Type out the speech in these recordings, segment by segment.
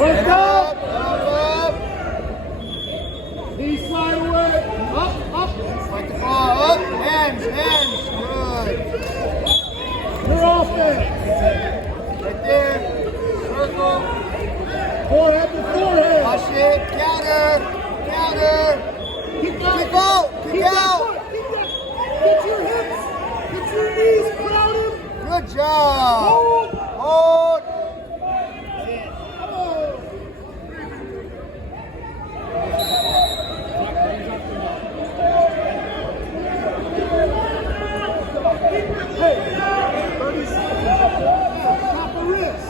Work up. Up. Knee slide away. Up. Fight the ball. Up. Hands. Good. Your offense. Right there. Circle. Forehead to forehead. Push it. Counter. Keep out. Kick out. Keep that foot. Keep that. Get your hips. Get your knees. Crowd him. Good job. Hold. Hold. Hey, 30 seconds. Top of wrist.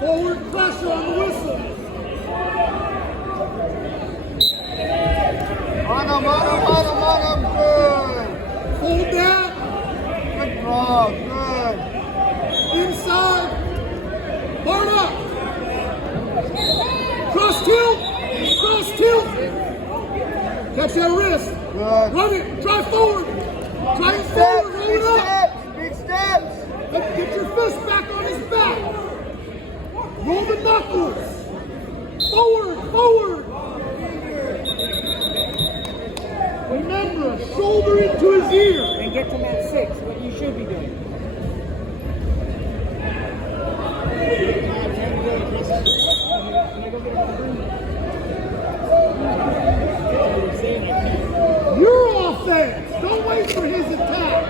Forward pressure on the whistle. On him. Good. Hold that. Good ball. Good. Inside. Hard up. Cross tilt. Catch that wrist. Good. Run it. Drive forward. Drive forward. Roll it up. Big steps. Get your fist back on his back. Roll the knuckles. Forward. Remember, shoulder into his ear. And get to mat 6, what you should be doing. Your offense. Don't wait for his attack.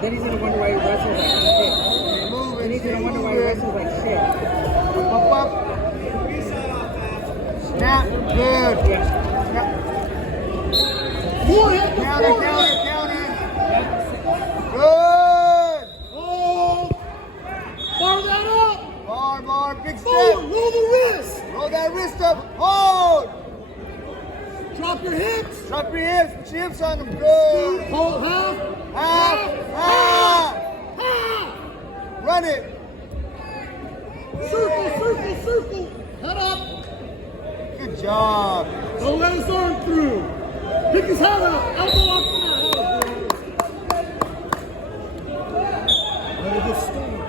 Then he's going to wonder why he wrestles like shit. Then he's going to wonder why he wrestles like shit. Up. Snap. Good. Yeah. Forehead to Counter. forehead. Good. Hold. Bar that up. Bar. Big Forward. step. Roll the wrist. Roll that wrist up. Hold. Drop your hips. Drop your hips. Put your hips on them. Good. Hold half. Half. Run it. Circle. Head up. Good job. Don't let his arm through. Pick his head up. Elbow off the mat. Let it get started.